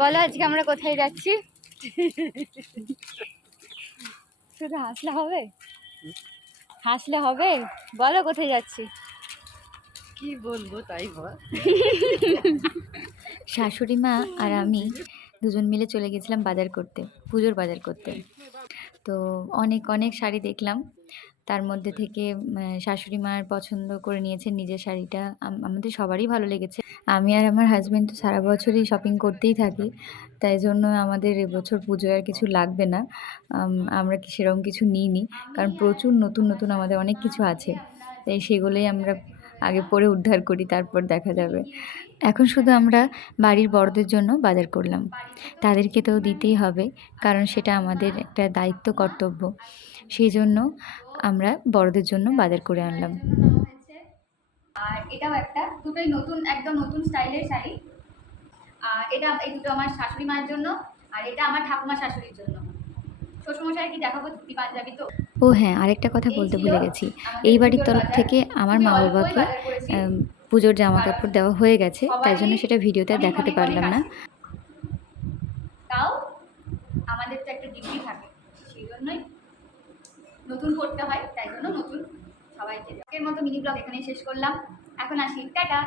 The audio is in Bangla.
বলো আজকে আমরা কোথায় যাচ্ছি? শুধু হাসলে হবে? হাসলে হবে? বলো কোথায় যাচ্ছি? কি বলব তাই বল। শাশুড়ি মা আর আমি দুজন মিলে চলে গেছিলাম বাজার করতে পুজোর বাজার করতে। তো অনেক অনেক শাড়ি দেখলাম। তার মধ্যে থেকে শাশুড়ি মার পছন্দ করে নিয়েছেন নিজের শাড়িটা। আমাদের সবারই ভালো লেগেছে। আমি আর আমার হাজব্যান্ড তো সারা বছরই শপিং করতেই থাকি। তাই জন্য আমাদের এবছর পুজোয় আর কিছু লাগবে না। আমরা কি সেরকম কিছু নিইনি। কারণ প্রচুর নতুন নতুন আমাদের অনেক কিছু আছে। তাই সেগুলোই আমরা আগে পরে উদ্ধার করি, তারপর দেখা যাবে। এখন শুধু আমরা বাড়ির বড়দের জন্য বাজার করলাম। তাদেরকে তো দিতেই হবে, কারণ সেটা আমাদের একটা দায়িত্ব, কর্তব্য। সেই জন্য আমরা বড়দের জন্য বাজার করে আনলাম। আর এটাও একটা, দুটোই নতুন, একদম নতুন স্টাইলের শাড়ি। আর এটা এই দুটো আমার শাশুড়ি মায়ের জন্য, আর এটা আমার ঠাকুমা শাশুড়ির জন্য। শ্বশুরমশাই কি দেখাবো ধুতি পাঞ্জাবি তো? ও হ্যাঁ আরেকটা কথা বলতে ভুলে গেছি। এই বাড়ির তরফ থেকে আমার মা বাবাকে পুজোর জামা কাপড় দেওয়া হয়ে গেছে তাই জন্য সেটা ভিডিওতে দেখাতে পারলাম না। তাও আমাদের তো একটা ডিগ্রি থাকে সেই জন্যই নতুন করতে হয় তাই জন্য নতুন সবাইকে। মতো মিনি ব্লগ এখানেই শেষ করলাম। এখন আসি। টাটা!